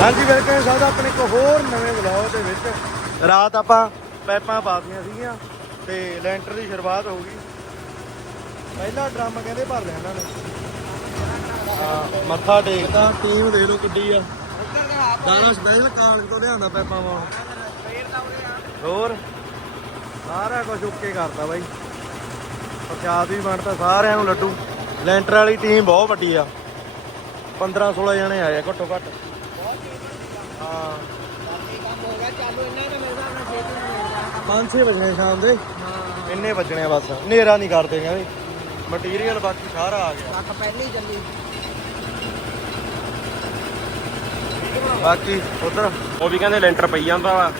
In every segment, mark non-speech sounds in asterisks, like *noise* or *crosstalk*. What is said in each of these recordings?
ਹਾਂਜੀ ਵੈਲਕਮ ਸਾਹਿਬ ਆਪਣੇ ਇੱਕ ਹੋਰ ਨਵੇਂ ਵਲੌਗ ਦੇ ਵਿੱਚ। ਰਾਤ ਆਪਾਂ ਪੈਪਾਂ ਪਾਤੀਆਂ ਸੀਗੀਆਂ ਤੇ ਲੈਂਟਰ ਦੀ ਸ਼ੁਰੂਆਤ ਹੋ ਗਈ। ਪਹਿਲਾ ਡਰਮ ਕਹਿੰਦੇ ਭਰ ਲਿਆ ਇਹਨਾਂ ਨੇ। ਮੱਥਾ ਟੇਕਦਾ ਟੀਮ ਦੇਖ ਲਓ ਕਿੱਡੀ ਆ। ਦਾਣਾ ਸਪੈਸ਼ਲ ਕਾਲਜ ਤੋਂ ਲਿਆਂਦਾ ਪੈਪਾਂ ਵਾਂ। ਹੋਰ? ਸਾਰਾ ਕੁਝ ਓਕੇ ਕਰਤਾ ਬਾਈ। ਪ੍ਰਸ਼ਾਦ ਵੀ ਬਣਤਾ, ਸਾਰਿਆਂ ਨੂੰ ਲੱਡੂ। ਲੈਂਟਰ ਵਾਲੀ ਟੀਮ ਬਹੁਤ ਵੱਡੀ ਆ। 15 16 ਜਣੇ ਆਏ ਘੱਟੋ ਘੱਟ। ਹਾਂ 5-6 ਵਜਣੇ ਸ਼ਾਮ ਦੇ। ਇੰਨੇ ਵੱਜਣੇ ਆ ਬਸ। ਹਨੇਰਾ ਨਹੀਂ ਕਰਦੇ ਕਹਿੰਦੇ ਮਟੀਰੀਅਲ ਬਾਕੀ ਸਾਰਾ ਆ ਗਿਆ। ਲੱਖ ਪਹਿਲੇ ਹੀ ਚੱਲੀ। ਬਾਕੀ ਉਧਰ ਉਹ ਵੀ ਕਹਿੰਦੇ ਲੈਂਟਰ ਪਈ ਜਾਂਦਾ ਵਾ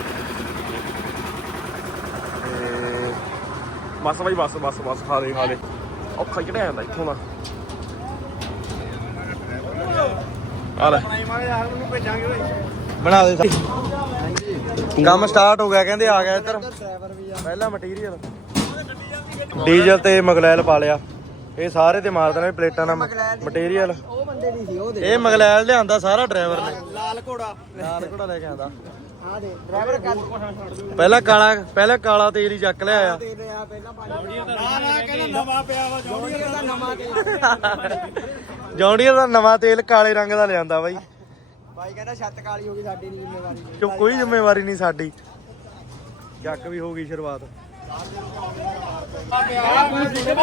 ਤੇ ਬਸ ਬਾਈ ਬਸ ਬਸ ਬਸ ਖਾ ਦੇ ਔਖਾ ਕਿਹੜਾ ਜਾਂਦਾ ਇੱਥੋਂ ਦਾ। ਆ ਲੈ। ਬਣਾ ਦੇ। ਕੰਮ ਸਟਾਰਟ ਹੋ ਗਿਆ ਕਹਿੰਦੇ ਆ ਗਿਆ ਇੱਧਰ। ਆ ਪਹਿਲਾ ਮਟੀਰੀਅਲ ਡੀਜ਼ਲ ਤੇ ਮਗਲੈਲ ਪਾ ਲਿਆ। ਇਹ ਸਾਰੇ ਤੇ ਮਾਰ ਦੇਣੇ ਪਲੇਟਾਂ ਨਾਲ ਮਟੀਰੀਅਲ ਉਹ ਬੰਦੇ ਦੀ ਸੀ ਉਹ ਦੇ ਇਹ ਮਗਲੈਲ ਲਿਆਂਦਾ ਸਾਰਾ ਡਰਾਈਵਰ ਨੇ। ਲਾਲ ਘੋੜਾ। ਨਾਲ ਘੋੜਾ ਲੈ ਕੇ ਆਂਦਾ। ਆ ਦੇ ਡਰਾਈਵਰ ਕਰ ਪਹਿਲਾਂ ਕਾਲਾ ਪਹਿਲਾਂ ਕਾਲਾ ਤੇਲ ਹੀ ਚੱਕ ਲਿਆ ਪੰਜ ਨਾ ਨਾ ਕਹਿੰਦਾ ਨਵਾਂ ਪਿਆ ਵਾ ਜੋੜੀਆਂ ਦਾ *laughs* ਨਵਾਂ ਤੇ ਜੌਂਡੀਅਰ ਦਾ ਨਵਾਂ ਤੇਲ ਕਾਲੇ ਰੰਗ ਦਾ ਲਿਆਂਦਾ ਬਾਈ। ਬਾਈ ਕਹਿੰਦਾ ਛੱਤ ਕਾਲੀ ਹੋ ਗਈ ਸਾਡੀ ਨਹੀਂ ਜ਼ਿੰਮੇਵਾਰੀ। ਜੋ ਕੋਈ ਜ਼ਿੰਮੇਵਾਰੀ ਨਹੀਂ ਸਾਡੀ। ਜੱਕ ਵੀ ਹੋ ਗਈ ਸ਼ੁਰੂਆਤ।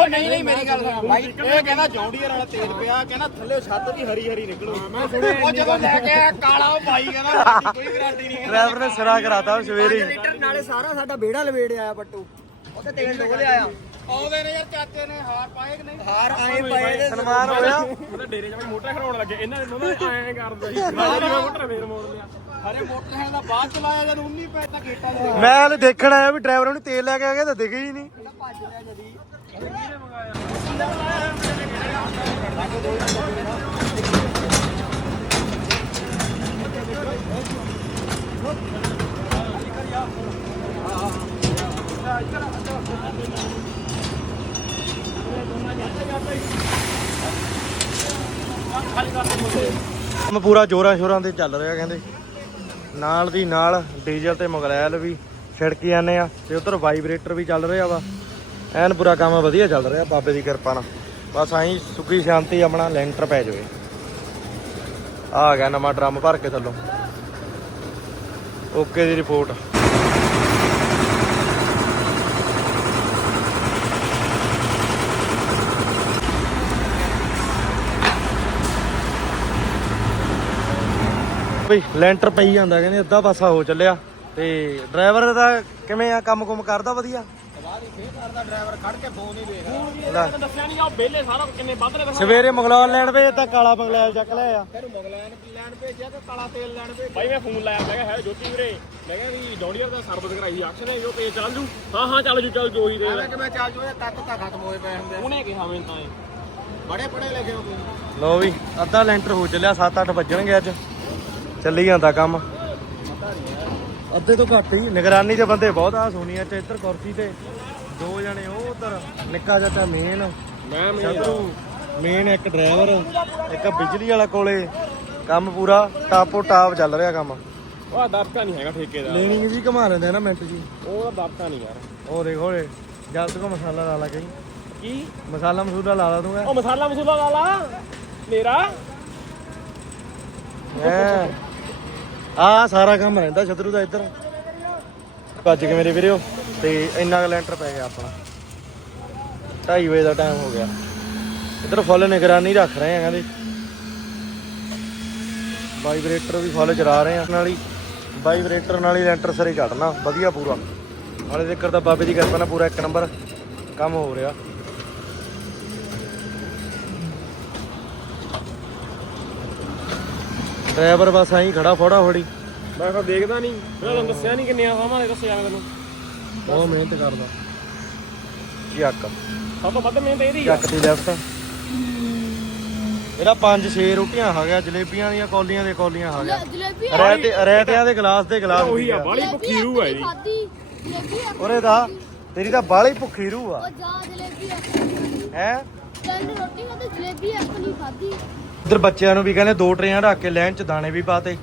ਨਹੀਂ ਨਹੀਂ ਮੇਰੀ ਗੱਲ ਸੁਣ ਬਾਈ ਇਹ ਕਹਿੰਦਾ ਜੌਂਡੀਅਰ ਵਾਲਾ ਤੇਲ ਪਿਆ ਕਹਿੰਦਾ ਥੱਲੇ ਛੱਤ ਦੀ ਹਰੀ ਹਰੀ ਨਿਕਲੂ। ਮੈਂ ਸੁਣਿਆ ਉਹ ਜਦੋਂ ਲੈ ਕੇ ਆਇਆ ਕਾਲਾ ਉਹ ਬਾਈ ਕਹਿੰਦਾ ਸਾਡੀ ਕੋਈ ਗਾਰੰਟੀ ਨਹੀਂ ਡਰਾਈਵਰ ਨੇ ਸਿਰਾ ਕਰਾਤਾ ਸਵੇਰੇ ਲੀਟਰ ਨਾਲੇ ਸਾਰਾ ਸਾਡਾ ਬੇੜਾ ਲਵੇੜ ਆਇਆ ਪੱਟੂ। ਉੱਥੇ ਤੇਲ ਡੋਲ ਲਿਆ ਆਉਂਦੇ ਨੇ ਯਾਰ ਚਾਚੇ ਨੇ ਹਾਰ ਪਾਏ ਕਿ ਨਹੀਂ? ਹਾਰ ਆਏ ਪਏ ਨੇ ਸਨਮਾਨ ਹੋਇਆ। ਉਹਦਾ ਡੇਰੇ 'ਚ ਬਾਈ ਮੋਟਰ ਖੜਾਉਣ ਲੱਗੇ। ਇਹਨਾਂ ਨੇ ਉਹਨਾਂ *laughs* ਐਂ ਕਰਦੇ ਸੀ। ਹੀ। ਮੋਟਰ ਫੇਰ ਮੋੜ ਲਿਆ। ਹਰੇ ਮੋਟਰਸਾਈਕਲ ਦਾ ਬਾਅਦ ਚਲਾਇਆ ਜਦ 19 ਪੈ ਤਾਂ ਗੇਟਾਂ ਦੇ ਮੈਂ ਹਲੇ ਦੇਖਣ ਆਇਆ ਵੀ ਡਰਾਈਵਰ ਨੂੰ ਤੇਲ ਲੈ ਕੇ ਆ ਗਿਆ ਤਾਂ ਦਿਖੇ ਹੀ ਨਹੀਂ। ਭੱਜ ਲਿਆ ਜਦੀ। ਕੰਮ ਪੂਰਾ ਜੋਰਾਂ ਸ਼ੋਰਾਂ ਤੇ ਚੱਲ ਰਿਹਾ ਕਹਿੰਦੇ। ਨਾਲ ਦੀ ਨਾਲ ਡੀਜ਼ਲ ਤੇ ਮਗਲੈਲ ਵੀ ਛਿੜਕੀ ਜਾਂਦੇ ਆ ਤੇ ਉਧਰ ਵਾਈਬ੍ਰੇਟਰ ਵੀ ਚੱਲ ਰਿਹਾ ਵਾ। ਐਨ ਪੂਰਾ ਕੰਮ ਵਧੀਆ ਚੱਲ ਰਿਹਾ ਬਾਬੇ ਦੀ ਕਿਰਪਾ ਨਾਲ। ਬਸ ਆਈ ਸੁਖੀ ਸ਼ਾਂਤੀ ਆਪਣਾ ਲੈਂਟਰ ਪੈ ਜਾਵੇ। ਆ ਗਿਆ ਨਵਾਂ ਡਰਮ ਭਰ ਕੇ ਥੱਲੋਂ। ਓਕੇ ਦੀ ਰਿਪੋਰਟ। ਬਈ ਲੈਂਟਰ ਪਈ ਜਾਂਦਾ ਕਹਿੰਦੇ ਅੱਧਾ ਪਾਸਾ ਹੋ ਚੱਲਿਆ। ਤੇ ਡਰਾਈਵਰ ਦਾ ਕਿਵੇਂ ਆ ਕੰਮ ਕੁਮ ਕਰਦਾ ਵਧੀਆ? ਬਾਅਦ ਹੀ ਫੇਰ ਕਰਦਾ ਡਰਾਈਵਰ ਖੜ ਕੇ ਫੋਨ ਹੀ ਵੇਖਦਾ ਲੈ, ਦੱਸਿਆ ਨਹੀਂ ਆ ਬੇਲੇ ਸਾਰਾ ਕਿੰਨੇ ਵੱਧ ਨੇ ਸਵੇਰੇ ਮੰਗਲੌਰ ਲੈਣ ਵੇ ਤਾਂ ਕਾਲਾ ਮੰਗਲੈਲ ਚੱਕ ਲਿਆ ਤੈਨੂੰ ਮੁਗਲੈਨ ਲੈਣ ਭੇਜਿਆ ਤੇ ਕਾਲਾ ਤੇਲ ਲੈਣ ਭੇਜਿਆ ਬਾਈ ਮੈਂ ਫੋਨ ਲਾਇਆ ਮੈਂ ਕਿਹਾ ਹੈ ਜੋਤੀ ਵੀਰੇ? ਮੈਂ ਕਿਹਾ ਵੀ ਡੌਲੀਅਰ ਦਾ ਸਰਵਿਸ ਕਰਾਈ ਆਕਸ਼ਨ ਹੈ ਜੋ ਤੇ ਚੱਲ ਜੂ। ਹਾਂ ਹਾਂ ਚੱਲ ਜੂ ਚੱਲ ਜੂ ਹੀ ਦੇ ਐਵੇਂ ਕਿ ਮੈਂ ਚੱਲ ਜੋ ਤੱਕ ਤਾਂ ਖਤਮ ਹੋਏ ਪਏ ਹੁੰਦੇ ਆ। ਉਹਨੇ ਕਿਹਾ ਮੈਨੂੰ ਤਾਂ ਇਹ। ਬੜੇ ਪੜੇ ਲਿਖੇ ਹੋ ਤੁਸੀਂ। ਲੋ ਵੀ ਅੱਧਾ ਲੈਂਟਰ ਹੋ ਚੱਲਿਆ 7-8 ਵੱਜਣਗੇ ਅੱਜ। ਚੱਲੀ ਜਾਂਦਾ ਕੰਮ। ਅੱਧੇ ਤੋਂ ਘੱਟ ਹੀ। ਨਿਗਰਾਨੀ ਦੇ ਬੰਦੇ ਬਹੁਤ ਆ ਸੋਨੀਆ ਚ ਇੱਧਰ ਕੁਰਸੀ ਤੇ ਦੋ ਜਣੇ ਉਹ ਉਧਰ ਨਿੱਕਾ ਚਾਚਾ ਮੇਨ ਮੈਂ ਮੈਂ ਸਤਰੂ ਮੇਨ ਇੱਕ ਡਰਾਈਵਰ ਇੱਕ ਬਿਜਲੀ ਵਾਲਾ ਕੋਲੇ। ਕੰਮ ਪੂਰਾ ਟਾਪੋ ਟਾਪ ਚੱਲ ਰਿਹਾ ਕੰਮ। ਉਹ ਦਬਕਾ ਨਹੀਂ ਹੈਗਾ ਠੇਕੇ ਦਾ ਲੈਣਿੰਗ ਜੀ ਘਮਾ ਲੈਂਦੇ ਆ ਨਾ ਮਿੰਟ ਜੀ। ਉਹਦਾ ਦਬਕਾ ਨਹੀਂ ਯਾਰ। ਉਹ ਦੇਖੋ ਓਏ ਜਦ ਤੱਕ ਮਸਾਲਾ ਲਾ ਲਾ ਕਹੀਂ ਕੀ? ਮਸਾਲਾ ਮਸੂਲਾ ਲਾ ਲਾ ਦੂੰਗਾ ਉਹ ਮਸਾਲਾ ਮਸੂਲਾ ਲਾ ਲਾ। ਮੇਰਾ? ਐ। ਆ ਸਾਰਾ ਕੰਮ ਰਹਿੰਦਾ ਛਤਰੂ ਦਾ ਇੱਧਰ। ਭੱਜ ਕੇ ਮੇਰੇ ਵੀਰਿਓ ਤੇ ਇੰਨਾ ਕੁ ਲੈਂਟਰ ਪੈ ਗਿਆ ਆਪਣਾ। 2:30 ਵਜੇ ਦਾ ਟਾਈਮ ਹੋ ਗਿਆ। ਇੱਧਰ ਫੁੱਲ ਨਿਗਰਾਨੀ ਰੱਖ ਰਹੇ ਆ ਕਹਿੰਦੇ। ਵਾਈਬ੍ਰੇਟਰ ਵੀ ਫੁੱਲ ਚਲਾ ਰਹੇ ਆ ਨਾਲ ਹੀ। ਵਾਈਬ੍ਰੇਟਰ ਨਾਲ ਹੀ ਲੈਂਟਰ ਸਰੇ ਕੱਢਣਾ, ਵਧੀਆ ਪੂਰਾ। ਹਾਲੇ ਤੱਕ ਤਾਂ ਬਾਬੇ ਦੀ ਕਿਰਪਾ ਨਾਲ ਪੂਰਾ ਇੱਕ ਨੰਬਰ ਕੰਮ ਹੋ ਰਿਹਾ। ਡਰਾਈਵਰ ਬਸ ਐਂ ਖੜਾ ਫੋੜਾ ਫੋੜੀ। ਮੈਂ ਕਿਹਾ ਦੇਖਦਾ ਨਹੀਂ ਮੈਂ ਤੁਹਾਨੂੰ ਦੱਸਿਆ ਨਹੀਂ ਕਿੰਨੇ ਆਵਾਂ ਨੇ ਦੱਸਿਆ ਮੈਂ ਤੈਨੂੰ ਬਹੁਤ ਮਿਹਨਤ ਕਰਦਾ। ਚੱਕ। ਸਭ ਤੋਂ ਵੱਧ ਮਿਹਨਤ ਇਹਦੀ ਆ। ਚੱਕ ਦੀ ਲੈਫਟ ਇਹਦਾ ਪੰਜ ਛੇ ਰੋਟੀਆਂ ਖਾ ਗਿਆ ਜਲੇਬੀਆਂ ਦੀਆਂ ਕੌਲੀਆਂ ਦੇ ਕੌਲੀਆਂ ਖਾ ਗਿਆ। ਜਲੇਬੀ ਰੈਤੇ ਰੈਤਿਆਂ ਦੇ ਗਲਾਸ ਦੇ ਗਲਾਸ ਉਹੀ ਆ ਬਾਲੀ ਭੁੱਖੀ ਰੂਹ ਆ ਇਹਦੀ ਖਾਦੀ ਜਲੇਬੀ ਆ ਉਰੇ ਦਾ ਤੇਰੀ ਤਾਂ ਬਾਲੀ ਭੁੱਖੀ ਰੂਹ ਆ। ਉਹ ਜਾ ਜਲੇਬੀ ਆ ਹੈ? ਤਿੰਨ ਰੋਟੀ ਖਾਦੀ ਜਲੇਬੀ ਇੱਕ ਨਹੀਂ ਖਾਦੀ ਇਧਰ ਬੱਚਿਆਂ ਨੂੰ ਵੀ ਕਹਿੰਦੇ ਦੋ ਟਰੇਆਂ ਰੱਖ ਕੇ ਲੈਣ ਚ ਦਾਣੇ ਵੀ ਪਾਤੇ।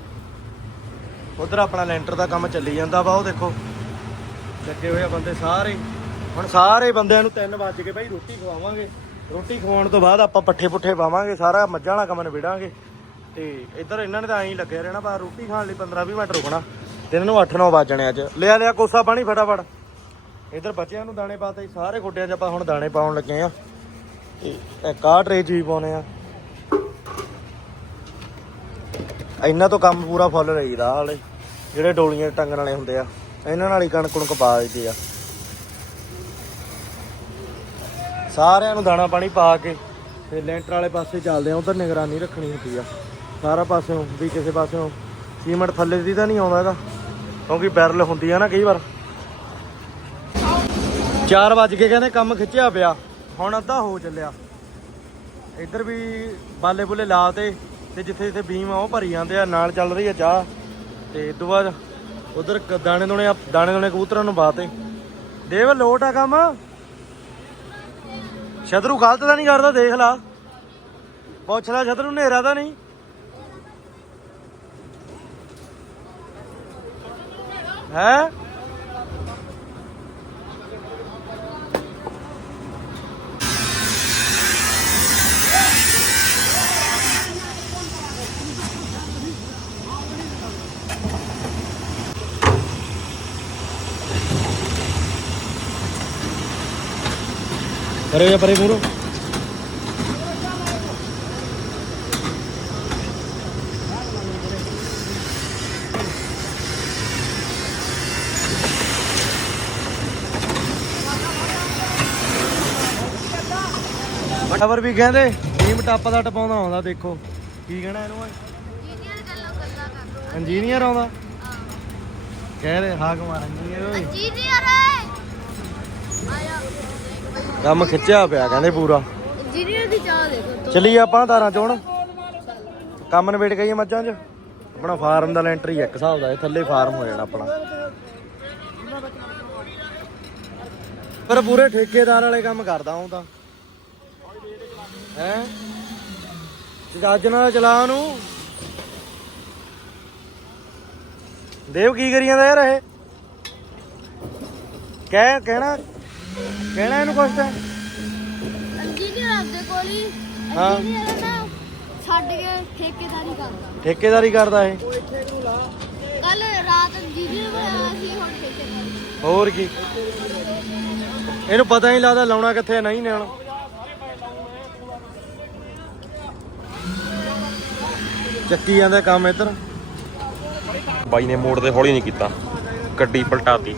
ਉਧਰ ਆਪਣਾ ਲੈਂਟਰ ਦਾ ਕੰਮ ਚੱਲੀ ਜਾਂਦਾ ਵਾ ਉਹ ਦੇਖੋ। ਲੱਗੇ ਹੋਏ ਆ ਬੰਦੇ ਸਾਰੇ। ਹੁਣ ਸਾਰੇ ਬੰਦਿਆਂ ਨੂੰ 3 ਵੱਜ ਕੇ ਭਾਈ ਰੋਟੀ ਖਵਾਵਾਂਗੇ। ਰੋਟੀ ਖਵਾਉਣ ਤੋਂ ਬਾਅਦ ਆਪਾਂ ਪੱਠੇ ਪੁੱਠੇ ਪਾਵਾਂਗੇ ਸਾਰਾ ਮੱਝਾਂ ਵਾਲਾ ਕੰਮ ਨਿਬੇੜਾਂਗੇ। ਤੇ ਇੱਧਰ ਇਹਨਾਂ ਨੇ ਤਾਂ ਐਂ ਹੀ ਲੱਗੇ ਰਹਿਣਾ ਪਰ ਰੋਟੀ ਖਾਣ ਲਈ 15 20 ਮਿੰਟ ਰੁਕਣਾ। ਤੇ ਇਹਨਾਂ ਨੂੰ 8-9 ਵੱਜਣੇ ਅੱਜ। ਲਿਆ ਲਿਆ ਕੋਸਾ ਪਾਣੀ ਫਟਾਫਟ। ਇੱਧਰ ਬੱਚਿਆਂ ਨੂੰ ਦਾਣੇ ਪਾਤੇ ਜੀ, ਸਾਰੇ ਗੋਡਿਆਂ 'ਚ ਆਪਾਂ ਹੁਣ ਦਾਣੇ ਪਾਉਣ ਲੱਗੇ ਆ। ਤੇ ਇੱਕ ਆਹ ਟਰੇ 'ਚ ਵੀ ਪਾਉਣੇ ਆ। ਇਹਨਾਂ ਤੋਂ ਕੰਮ ਪੂਰਾ ਫੁੱਲ ਰਹੀਦਾ ਹਾਲੇ। ਜਿਹੜੇ ਡੋਲੀਆਂ ਟੰਗਣ ਵਾਲੇ ਹੁੰਦੇ ਆ, ਇਹਨਾਂ ਨਾਲ ਹੀ ਕਣਕ ਕੁਣਕ ਪਾ ਦਿੰਦੇ ਆ। ਸਾਰਿਆਂ ਨੂੰ ਦਾਣਾ ਪਾਣੀ ਪਾ ਕੇ ਤੇ ਲੈਂਟਰ ਵਾਲੇ ਪਾਸੇ ਚੱਲਦੇ ਆ, ਉਧਰ ਨਿਗਰਾਨੀ ਰੱਖਣੀ ਹੁੰਦੀ ਆ। ਸਾਰਾ ਪਾਸਿਓਂ ਵੀ ਕਿਸੇ ਪਾਸਿਓਂ ਸੀਮੈਂਟ ਥੱਲੇ ਦੀ ਤਾਂ ਨਹੀਂ ਆਉਂਦਾ ਇਹਦਾ ਕਿਉਂਕਿ ਬੈਰਲ ਹੁੰਦੀ ਆ ਨਾ ਕਈ ਵਾਰ। 4 ਵਜ ਕੇ ਕਹਿੰਦੇ ਕੰਮ ਖਿੱਚਿਆ ਪਿਆ, ਹੁਣ ਅੱਧਾ ਹੋ ਚੱਲਿਆ। ਇੱਧਰ ਵੀ ਬਾਲੇ ਬੁਲੇ ਲਾ ਤੇ ਤੇ ਜਿੱਥੇ ਜਿੱਥੇ ਬੀਮ ਆ, ਉਹ ਭਰੀ ਜਾਂਦੇ ਆ, ਨਾਲ ਚੱਲ ਰਹੀ ਆ ਚਾਹ। ਤੇ ਤੋਂ ਬਾਅਦ ਉਧਰ ਦਾਣੇ ਦੋਣੇ ਦਾਣੇ ਦੋਣੇ ਕਬੂਤਰਾਂ ਨੂੰ ਬਾਤੇ ਦੇਵ, ਲੋਟ ਆ ਕੰਮ? ਸ਼ਤਰੂ ਗਲਤ ਤਾਂ ਨਹੀਂ ਕਰਦਾ, ਦੇਖ ਲਾ। ਪੁੱਛ ਲੈ, ਸ਼ਤਰੂ, ਹਨੇਰਾ ਤਾਂ ਨਹੀਂ? ਹੈ? ਪਰੇ ਜਾ ਪਰੇ ਮੂਰੋ ਖਬਰ ਵੀ ਕਹਿੰਦੇ ਟੀਮ ਟੱਪ ਦਾ ਟਪਾਉਂਦਾ ਆਉਂਦਾ ਦੇਖੋ। ਕੀ ਕਹਿਣਾ ਇਹਨੂੰ ਇੰਜੀਨੀਅਰ ਗੱਲਾਂ ਗੱਲਾਂ ਕਰ ਇੰਜੀਨੀਅਰ ਆਉਂਦਾ? ਕਹਿ ਰਹੇ ਹਾਕ ਮਾਰ ਇੰਜੀਨੀਅਰ ਓਏ। ਇੰਜੀਨੀਅਰ ਆਇਆ। ਕੰਮ ਖਿੱਚਿਆ ਪਿਆ ਕਹਿੰਦੇ ਪੂਰਾ। ਇੰਜੀਨੀਅਰ ਦੀ ਚਾਹ ਦੇਖੋ ਚੱਲੀਏ ਆਪਾਂ ਧਾਰਾਂ ਚੋਣ ਕੰਮ ਨਵੇੜ ਗਈ ਮੱਝਾਂ 'ਚ। ਆਪਣਾ ਫਾਰਮ ਦਾ ਲੈਂਟਰ ਇੱਕ ਹਿਸਾਬ ਦਾ ਇਹ ਥੱਲੇ ਫਾਰਮ ਹੋ ਜਾਣਾ ਆਪਣਾ। ਪਰ ਪੂਰੇ ਠੇਕੇਦਾਰ ਵਾਲੇ ਕੰਮ ਕਰਦਾ ਹੂੰ ਤਾਂ। ਹੈ? ਚੱਜ ਨਾਲ ਚਲਾ ਉਹਨੂੰ। ਦੇਵ ਕੀ ਕਰੀ ਜਾਂਦਾ ਯਾਰ ਇਹ? ਕਹਿ ਕਹਿਣਾ ਕਹਿਣਾ ਇਹਨੂੰ ਕੁਛ ਤਾਂ? ਇੰਜੀਨੀਅਰ ਆਪਦੇ ਕੋਲ ਹੀ ਹਾਂ। ਨਾ ਛੱਡ ਕੇ ਠੇਕੇਦਾਰੀ ਕਰਦਾ। ਠੇਕੇਦਾਰੀ ਕਰਦਾ ਇਹ? ਕੱਲ ਰਾਤ ਇੰਜੀਨੀਅਰ ਬਣਾਇਆ ਸੀ ਹੁਣ ਠੇਕੇਦਾਰੀ। ਹੋਰ ਕੀ? ਇਹਨੂੰ ਪਤਾ ਹੀ ਲੱਗਦਾ ਲਾਉਣਾ ਕਿੱਥੇ ਨਹੀਂ ਲੈਣਾ ਚੱਕੀ ਜਾਂਦਾ ਕੰਮ ਇੱਧਰ। ਬਾਈ ਨੇ ਮੋੜ ਤੇ ਹੌਲੀ ਨਹੀਂ ਕੀਤਾ। ਗੱਡੀ ਪਲਟਾਤੀ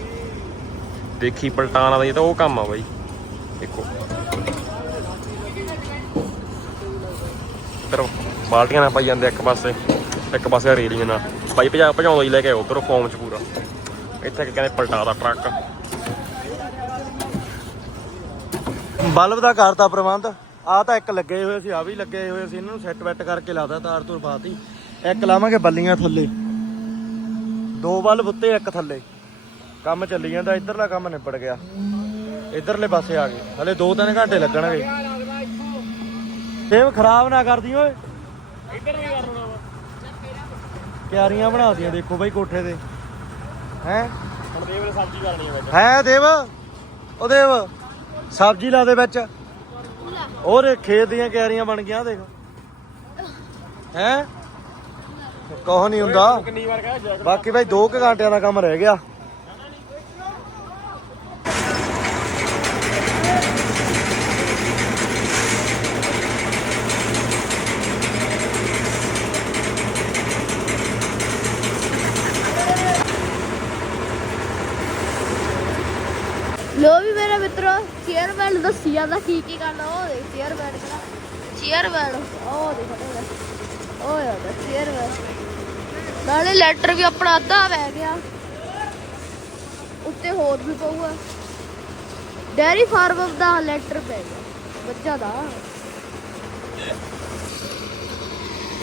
ਦੇਖੀ ਪਲਟਾਣ ਵਾਲਾ ਤਾਂ ਉਹ ਕੰਮ ਆ ਬਾਈ। ਦੇਖੋ। ਇੱਧਰ ਬਾਲਟੀਆਂ ਨਾਲ ਪਾਈ ਜਾਂਦੇ ਇੱਕ ਪਾਸੇ। ਇੱਕ ਪਾਸੇ ਰੇਲਿੰਗ ਨਾਲ। ਬਾਈ ਭਜਾ ਭਜਾਉਂਦਾ ਹੀ ਲੈ ਕੇ ਉਧਰੋਂ ਫੋਮ ਚ ਪੂਰਾ। ਇੱਥੇ ਕਿ ਕਹਿੰਦੇ ਪਲਟਾਦਾ ਟਰੱਕ। ਬਲਬ ਦਾ ਕਰਤਾ ਪ੍ਰਬੰਧ। ਆ ਤਾਂ ਇੱਕ ਲੱਗੇ ਹੋਏ ਸੀ ਆ ਵੀ ਲੱਗੇ ਹੋਏ ਸੀ। ਇਹਨਾਂ ਨੂੰ ਸੈੱਟ ਵੈਟ ਕਰਕੇ ਲਾਦਾ ਤਾਰ ਤੂਰ ਪਾਤੀ। ਇੱਕ ਲਾਵਾਂਗੇ ਬੱਲੀਆਂ ਥੱਲੇ। ਦੋ ਬਲਬ ਉੱਤੇ, ਇੱਕ ਥੱਲੇ। ਕੰਮ ਚੱਲੀ ਜਾਂਦਾ, ਇੱਧਰਲਾ ਕੰਮ ਨਿਬੜ ਗਿਆ। ਇੱਧਰਲੇ ਪਾਸੇ ਆ ਗਏ। ਹਲੇ 2-3 ਘੰਟੇ ਲੱਗਣਗੇ। ਸੇਵ ਖਰਾਬ ਨਾ ਕਰਦੀ ਓਏ। ਇੱਧਰ ਵੀ ਕਰਨਾ ਵਾ ਕਿਆਰੀਆਂ ਬਣਾਦੀਆਂ ਦੇਖੋ ਬਾਈ ਕੋਠੇ ਤੇ। ਹੈ? ਹੁਣ ਦੇ ਵੇਲੇ ਸਬਜ਼ੀ ਕਰਨੀ ਆ ਵਿੱਚ ਹੈ ਦੇਵ? ਉਹ ਦੇਵ, ਸਬਜ਼ੀ ਲਾ ਦੇ ਵਿੱਚ। ਉਹ ਖੇਤ ਦੀਆਂ ਕਿਆਰੀਆਂ ਬਣ ਗਈਆਂ, ਦੇਖ। ਹੈ? ਕੋਹ ਨਹੀਂ ਹੁੰਦਾ। ਕਿੰਨੀ ਵਾਰ ਕਹਾਂ ਜੈਕ ਬਾਕੀ ਬਾਈ 2 ਘੰਟਿਆਂ ਦਾ ਕੰਮ ਰਹਿ ਗਿਆ ਲੋ ਵੀ ਮੇਰੇ ਮਿੱਤਰੋ ਚੇਅਰਮੈਨ ਦੱਸੀ ਜਾਂਦਾ ਕੀ ਕੀ ਕਰਨਾ ਉਹ ਦੇਖ ਚੇਅਰਮੈਨ ਕਿਹੜਾ ਚੇਅਰਮੈਨ ਉਹ ਦੇਖ, ਉਹ ਉਹ ਯਾਰ ਚੇਅਰਮੈਨ ਨਾਲੇ ਲੈਟਰ ਵੀ ਆਪਣਾ ਅੱਧਾ ਪੈ ਗਿਆ। ਉੱਤੇ ਹੋਰ ਵੀ ਪਊਗਾ। ਡੈਰੀ ਫਾਰਮ ਦਾ ਲੈਟਰ ਪੈ ਗਿਆ। ਬੱਚਾ ਦਾ।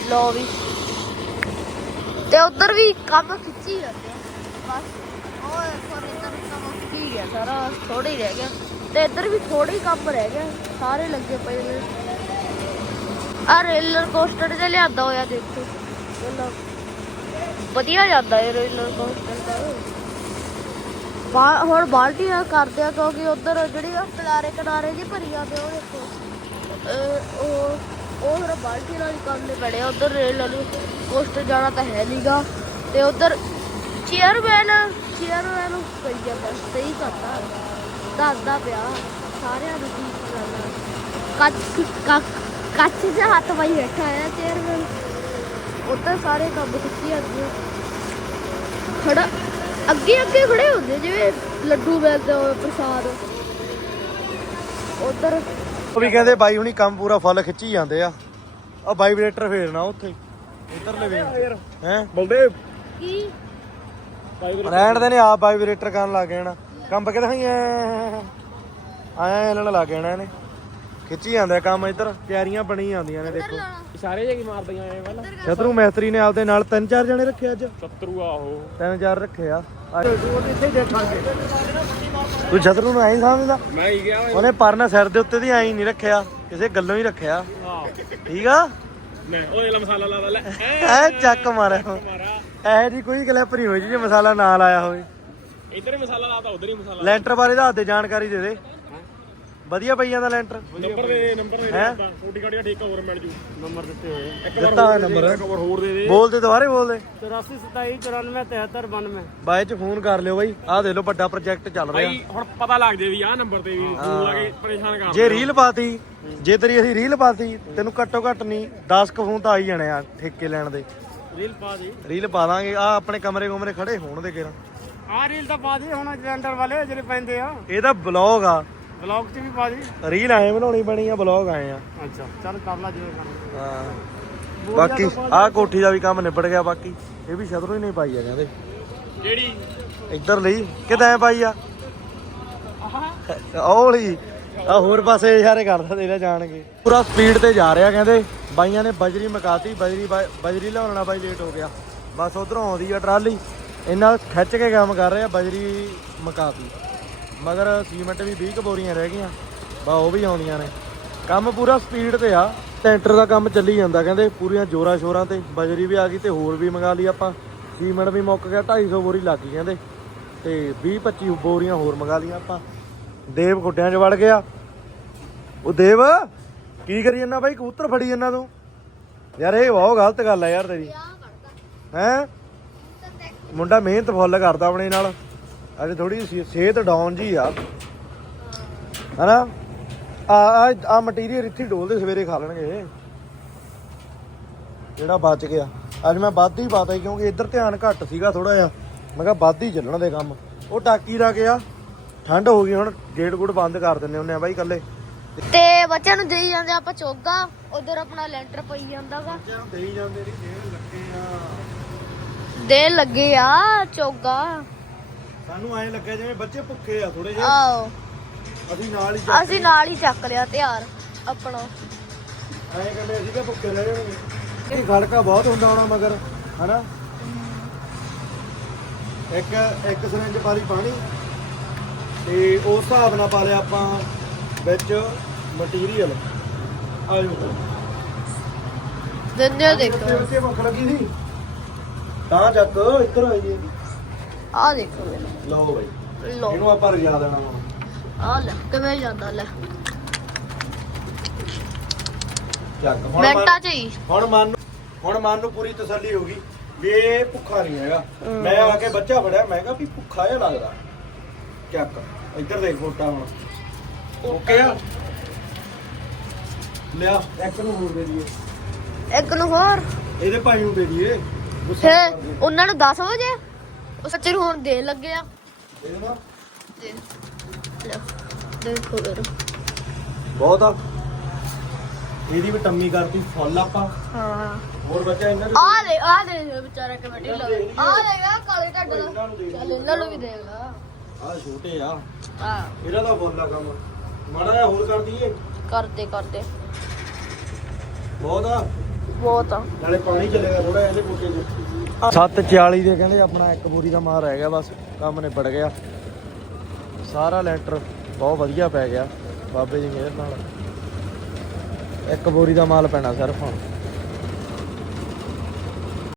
ਲੋ ਵੀ। ਤੇ ਉਧਰ ਵੀ ਕੰਮ ਖਿੱਚੀ ਜਾਂਦੇ ਬਸ। ਉਹ ਖਿੱਚੀ ਸਾਰਾ ਥੋੜਾ ਹੀ ਰਹਿ ਗਿਆ। ਤੇ ਇੱਧਰ ਵੀ ਥੋੜਾ ਹੀ ਕੰਮ ਰਹਿ ਗਿਆ। ਸਾਰੇ ਲੱਗੇ ਪਏ ਨੇ। ਆ ਰੇਲਰ ਕੋਸਟਰ ਤੇ ਲਿਆਂਦਾ ਹੋਇਆ ਦੇਖੋ। ਵਧੀਆ ਜਾਂਦਾ ਇਹ ਰੋਲਰ ਕੋਸਟਰ ਤਾਂ। ਹੁਣ ਬਾਲਟੀ ਕਰਦੇ ਆ ਕਿਉਂਕਿ ਉਧਰ ਜਿਹੜੀ ਆ ਕਿਨਾਰੇ ਕਿਨਾਰੇ ਜੀ ਭਰੀਆਂ ਜਾਂਦੇ ਉਹ ਦੇਖੋ। ਉਹ ਉਹ ਫਿਰ ਬਾਲਟੀ ਨਾਲ ਹੀ ਕਰਨੇ ਪੈਣੇ ਉਧਰ ਰੇਲ ਵਾਲੀ ਕੋਸਟਰ ਜਾਣਾ ਤਾਂ ਹੈ ਨੀਗਾ। ਤੇ ਉਧਰ ਚੇਅਰਮੈਨ ਚੇਅਰਮੈਨ ਕਹੀ ਜਾਂਦਾ ਸਹੀ ਕਰਤਾ। ਦੱਸਦਾ ਪਿਆ ਸਾਰਿਆਂ ਨੂੰ ਕੀ ਕਰਨਾ। ਕੱਚ ਕੱਚ- ਦੇ ਹੱਥ ਪਾਈ ਬੈਠਾ ਆ ਚੇਅਰਮੈਨ ਉੱਧਰ ਸਾਰੇ ਕੰਮ ਜਾਂਦੇ ਆ। ਖੜਾ ਅੱਗੇ ਅੱਗੇ ਖੜੇ ਹੁੰਦੇ ਜਿਵੇਂ ਲੱਡੂ ਮਿਲਦੇ ਹੋਏ ਪ੍ਰਸਾਦ। ਉਧਰ ਉਹ ਵੀ ਕਹਿੰਦੇ ਬਾਈ ਹੁਣੀ ਕੰਮ ਪੂਰਾ ਫੁੱਲ ਖਿੱਚੀ ਜਾਂਦੇ ਆ। ਆ ਵਾਈਬ੍ਰੇਟਰ ਫੇਰਨਾ ਉੱਥੇ। ਇਧਰਲੇ ਵੇਖ ਹੈ? ਬਲਦੇਵ। ਕੀ? ਰਹਿਣ ਦੇ ਨੇ ਆਪ ਵਾਈਬ੍ਰੇਟਰ ਕਰਨ ਲੱਗ ਜਾਣਾ ਕੰਮ ਕਿਤੇ ਹੋਈ ਆਇਆ ਇਹਨਾਂ ਲੱਗ ਜਾਣਾ ਇਹਨੇ। ਖਿੱਚੀ ਜਾਂਦਾ ਕੰਮ ਇੱਧਰ ਤਿਆਰੀਆਂ ਬਣੀ ਜਾਂਦੀਆਂ ਨੇ ਦੇਖੋ। ਇਸ਼ਾਰੇ ਜੇ ਕੀ ਮਾਰਦੀਆਂ ਐ ਪਹਿਲਾਂ ਸ਼ਤਰੂ ਮੈਸਤਰੀ ਨੇ ਆਪਦੇ ਨਾਲ ਤਿੰਨ ਚਾਰ ਜਣੇ ਰੱਖੇ ਅੱਜ। ਸ਼ਤਰੂ ਆਹੋ ਤਿੰਨ ਚਾਰ ਰੱਖੇ ਆ। ਤੂੰ ਸ਼ਤਰੂ ਨੂੰ ਐਂ ਸਮਝਦਾ? ਮੈਂ ਹੀ ਗਿਆ। ਉਹਨੇ ਪਰਨਾ ਸਿਰ ਦੇ ਉੱਤੇ ਦੀ ਐਂ ਨਹੀਂ ਰੱਖਿਆ ਕਿਸੇ ਗੱਲੋਂ ਹੀ ਰੱਖਿਆ। ਹਾਂ। ਠੀਕ ਆ? ਮੈਂ ਉਹ ਇਹਲਾ ਮਸਾਲਾ ਲਾ ਲੈ ਐ। ਚੱਕ ਮਾਰਿਆ। ਮਾਰਾ ਐ ਜੀ ਕੋਈ ਕਲਿੱਪ ਨਹੀਂ ਹੋਈ ਜੀ ਜੇ ਮਸਾਲਾ ਨਾ ਲਾਇਆ ਹੋਵੇ। ਇੱਧਰ ਹੀ ਮਸਾਲਾ ਲਾਤਾ ਉਧਰ ਹੀ ਮਸਾਲਾ ਲੈਂਟਰ ਬਾਰੇ ਦੱਸ ਦੇ ਜਾਣਕਾਰੀ ਦੇ ਦੇ। ਵਧੀਆ ਪਈ ਜਾਂਦਾ ਲੈਂਟਰ। ਨੰਬਰ ਦੇ ਨੰਬਰ ਦੇ ਹੈਂ? ਛੋਟੀ ਗਾੜੀ ਦਾ ਠੇਕਾ ਹੋਰ ਮਿਲ ਜੂ। ਨੰਬਰ ਦਿੱਤੇ ਹੋਏ ਇੱਕ ਦਿੱਤਾ ਹੋਇਆ ਨੰਬਰ। ਇੱਕ ਵਾਰ ਹੋਰ ਦੇ ਦੇ। ਬੋਲ ਦੇ ਦੁਬਾਰੇ ਬੋਲ ਦੇ 84 27 94 73 92 ਬਾਅਦ ਚ ਫੋਨ ਕਰ ਲਿਓ ਬਾਈ। ਆਹ ਦੇ ਲਓ ਵੱਡਾ ਪ੍ਰੋਜੈਕਟ ਚੱਲ ਰਿਹਾ। ਭਾਈ ਹੁਣ ਪਤਾ ਲੱਗ ਜੇ ਵੀ ਆਹ ਨੰਬਰ ਤੇ ਵੀ ਫੋਨ ਲਾ ਕੇ ਪਰੇਸ਼ਾਨ ਕਰ ਜੇ ਰੀਲ ਪਾਤੀ ਜੇ ਤੇਰੀ ਅਸੀਂ ਰੀਲ ਪਾਤੀ ਤੈਨੂੰ ਘੱਟੋ ਘੱਟ ਨਹੀਂ 10 ਕੁ ਫੋਨ ਤਾਂ ਆ ਹੀ ਜਾਣੇ ਆ ਠੇਕੇ ਲੈਣ ਦੇ। ਰੀਲ ਪਾ ਦੀ। ਰੀਲ ਪਾ ਦਾਂਗੇ। ਆ ਆਪਣੇ ਕਮਰੇ ਕਮਰੇ ਖੜੇ ਹੋਣ ਦੇ ਕਿਰਾਂ ਆ ਰੀਲ ਤਾਂ ਪਾ ਦੀ ਹੁਣ ਜਲੰਡਰ ਵਾਲੇ ਜਿਹੜੇ ਪੈਂਦੇ ਆ। ਇਹ ਤਾਂ ਬਲੌਗ ਆ। ਵਲੌਗ 'ਚ ਵੀ ਪਾ ਦੀ। ਰੀਲ ਐ ਬਣਾਉਣੀ ਬਣੀ ਆ ਬਲੌਗ ਆਏ ਆ। ਅੱਛਾ ਚੱਲ ਕਰ ਲਾ ਜਿਵੇਂ ਕਰਨਾ। ਹਾਂ। ਬਾਕੀ ਆਹ ਕੋਠੀ ਦਾ ਵੀ ਕੰਮ ਨਿਬੜ ਗਿਆ ਬਾਕੀ। ਇਹ ਵੀ ਸ਼ਤਰੂ ਹੀ ਨਹੀਂ ਪਾਈ ਆ ਕਹਿੰਦੇ। ਕਿਹੜੀ ਇੱਧਰ ਲਈ। ਕਿਦਾਂ ਪਾਈ ਆ? ਉਹ ਲਈ ਆ ਹੋਰ ਪਾਸੇ ਇਸ਼ਾਰੇ ਕਰਦਾ ਤੇਰਾ ਜਾਣਗੇ ਪੂਰਾ ਸਪੀਡ ਤੇ ਜਾ ਰਿਹਾ ਕਹਿੰਦੇ। ਬਾਈਆਂ ਨੇ ਬਜਰੀ ਮਕਾਤੀ, ਬਜਰੀ ਬਾਈ- ਬਜਰੀ ਲਿਆਉਣਾ ਬਾਈ ਲੇਟ ਹੋ ਗਿਆ। ਬਸ ਉਧਰੋਂ ਆਉਂਦੀ ਆ ਟਰਾਲੀ। ਇਹਨਾਂ ਖਿੱਚ ਕੇ ਕੰਮ ਕਰ ਰਿਹਾ, ਬਜਰੀ ਮਕਾਤੀ। ਮਗਰ ਸੀਮੈਂਟ ਵੀ 20 ਕੁ ਬੋਰੀਆਂ ਰਹਿ ਗਈਆਂ। ਬਾ ਉਹ ਵੀ ਆਉਂਦੀਆਂ ਨੇ। ਕੰਮ ਪੂਰਾ ਸਪੀਡ ਤੇ ਆ। ਟੈਂਟਰ ਦਾ ਕੰਮ ਚੱਲੀ ਜਾਂਦਾ, ਕਹਿੰਦੇ ਪੂਰੀਆਂ ਜੋਰਾਂ ਸ਼ੋਰਾਂ ਤੇ। ਬਜਰੀ ਵੀ ਆ ਗਈ ਤੇ ਹੋਰ ਵੀ ਮੰਗਾ ਲਈ ਆਪਾਂ। ਸੀਮੈਂਟ ਵੀ ਮੁੱਕ ਗਿਆ 250 ਬੋਰੀ ਲੱਗ ਗਈ ਕਹਿੰਦੇ। ਤੇ 20 25 ਬੋਰੀਆਂ ਹੋਰ ਮੰਗਾ ਲਈਆਂ ਆਪਾਂ। ਦੇਵ ਗੁੱਡਿਆਂ 'ਚ ਵੜ ਗਿਆ। ਉਹ ਦੇਵ! ਕੀ ਕਰੀ ਜਾਂਦਾ ਬਾਈ? ਕਬੂਤਰ ਫੜੀ ਜਾਂਦਾ ਤੂੰ। ਯਾਰ ਇਹ ਬਹੁਤ ਗਲਤ ਗੱਲ ਆ ਯਾਰ ਤੇਰੀ। ਹੈ? ਮੁੰਡਾ ਮਿਹਨਤ ਫੁੱਲ ਕਰਦਾ ਆਪਣੇ ਨਾਲ। ਅੱਜ ਥੋੜੀ ਸਿਹਤ ਡਾਊਨ ਜੀ ਆ। ਹਨਾ? ਆ ਆ ਮਟੀਰੀਅਲ ਇੱਥੇ ਡੋਲਦੇ ਸਵੇਰੇ ਖਾ ਲੈਣਗੇ ਜਿਹੜਾ ਬਚ ਗਿਆ। ਅੱਜ ਮੈਂ ਵੱਧ ਹੀ ਪਾਤਾ ਸੀ ਕਿਉਂਕਿ ਇੱਧਰ ਧਿਆਨ ਘੱਟ ਸੀਗਾ ਥੋੜਾ ਜਿਹਾ। ਮੈਂ ਕਿਹਾ ਵੱਧ ਹੀ ਚੱਲਣ ਦੇ ਕੰਮ। ਉਹ ਟਾਕੀ ਦਾ ਗਿਆ ਠੰਡ ਹੋ ਗਈ ਹੁਣ। ਗੇਟ ਗੁੜ ਬੰਦ ਕਰ ਦਿੰਨੇ ਹੁੰਨੇ ਆ ਬਾਈ ਕੱਲੇ ਤੇ ਬੱਚਿਆਂ ਨੂੰ ਦੇਈ ਜਾਂਦੇ ਆਪਾਂ ਚੋਗਾ ਉਧਰ ਆਪਣਾ ਲੈਂਟਰ ਪਈ ਜਾਂਦਾਗਾ। ਬੱਚਿਆਂ ਨੂੰ ਦੇਈ ਜਾਂਦੇ ਨਹੀਂ ਦੇਣ ਲੱਗੇ ਆ। ਦੇ ਲੱਗੇ ਆ ਚੋਗਾ। ਸਾਨੂੰ ਐਂ ਲੱਗਿਆ ਜਿਵੇਂ ਬੱਚੇ ਭੁੱਖੇ ਆ ਥੋੜੇ ਜਿਹੇ। ਆਓ ਅਸੀਂ ਨਾਲ ਹੀ ਅਸੀਂ ਨਾਲ ਹੀ ਚੱਕ ਲਿਆ ਤਿਆਰ ਆਪਣਾ। ਐਂ ਕਹਿੰਦੇ ਅਸੀਂ ਕਿ ਭੁੱਖੇ ਰਹਿ ਜਾਣਗੇ ਇਹ ਖੜਕਾ ਬਹੁਤ ਹੁੰਦਾ ਹੋਣਾ ਮਗਰ ਹਨਾ? ਇੱਕ ਇੱਕ ਸਿਰੰਜ ਪਾਲੀ ਪਾਣੀ ਤੇ ਉਸ ਹਿਸਾਬ ਨਾਲ ਪਾ ਲਿਆ ਆਪਾਂ ਵਿੱਚ ਮਟੀਰੀਅਲ ਆਜੋ। ਦਿੰਦੇ ਦੇਖੋ। ਤੇ ਭੁੱਖ ਲੱਗੀ ਸੀ। ਤਾਂ ਚੱਕ ਇੱਧਰ ਆ ਜੀ। ਆ ਦੇਖੋ ਮੇਰੇ। ਲਓ ਬਾਈ। ਲੋ ਇਹਨੂੰ ਆਪਾਂ ਰਜਾ ਦੇਣਾ ਆ ਲੈ ਕਿਵੇਂ ਜਾਂਦਾ ਲੈ। ਚੱਕ ਹੁਣ ਮਿੰਟਾਂ ਮਨ- ਚ ਹੀ। ਹੁਣ ਮਨ ਨੂੰ ਹੁਣ ਮਨ ਨੂੰ ਪੂਰੀ ਤਸੱਲੀ ਹੋ ਗਈ ਵੀ ਇਹ ਭੁੱਖਾ ਨਹੀਂ ਹੈਗਾ। ਮੈਂ ਆ ਕੇ ਬੱਚਾ ਫੜਿਆ ਮੈਂ ਕਿਹਾ ਵੀ ਭੁੱਖਾ ਜਿਹਾ ਲੱਗਦਾ। ਚੱਕ ਇੱਧਰ ਦੇਖ ਫੋਟਾ ਹੁਣ। ਓਕੇ ਆ। ਲਿਆ। ਇੱਕ ਨੂੰ ਹੋਰ ਦੇ ਦਈਏ। ਇੱਕ ਨੂੰ ਹੋਰ? ਇਹਦੇ ਭਾਈ ਨੂੰ ਦੇ ਦਈਏ। ਗੁੱਸਾ ਫੇ ਕਰਦੇ। ਉਹਨਾਂ ਨੂੰ 10 ਵਜੇ? ਉਹ ਸੱਚੇ ਨੂੰ ਹੁਣ ਦੇਣ ਲੱਗੇ ਆ। ਇਹਦੇ ਨਾਲ ਦੇ। ਲੈ ਦੇਖੋ ਫਿਰ ਬਹੁਤ ਆ। ਇਹਦੀ ਵੀ ਟੰਮੀ ਕਰਤੀ ਫੁੱਲ ਆਪਾਂ। ਹਾਂ। ਹੋਰ ਬੱਚਾ ਇਹਨਾਂ ਆ ਦੇ ਆ ਦੇ ਵਿਚਾਰਾ ਕਮੇਟੀ ਲਾ ਆ। ਦੇਗਾ ਕਾਲੇ ਢੱਡ ਦਾ। ਨੂੰ ਦੇ ਚੱਲ ਇਹਨਾਂ ਨੂੰ ਵੀ ਦੇਗਾ ਆ ਛੋਟੇ ਆ। ਆ ਇਹਦਾ ਤਾਂ ਫੁੱਲ ਆ ਕੰਮ। ਮਾੜਾ ਜਿਹਾ ਹੋਰ ਕਰ ਦਈਏ। ਕਰਦੇ ਕਰਦੇ। ਬਹੁਤ ਆ। ਬਹੁਤ ਆ। ਨਾਲੇ ਪਾਣੀ ਚੱਲੇਗਾ ਥੋੜਾ ਇਹਦੇ ਬੂਟੇ 'ਚ। 740 ਦੇ ਕਹਿੰਦੇ ਆਪਣਾ ਇੱਕ ਬੋਰੀ ਦਾ ਮਾਲ ਰਹਿ ਗਿਆ ਬਸ ਕੰਮ ਨਿਬੜ ਗਿਆ। ਸਾਰਾ ਲੈਂਟਰ ਬਹੁਤ ਵਧੀਆ ਪੈ ਗਿਆ ਬਾਬੇ ਦੀ ਮਿਹਰ ਨਾਲ। ਇੱਕ ਬੋਰੀ ਦਾ ਮਾਲ ਪੈਣਾ ਸਿਰਫ ਹੁਣ।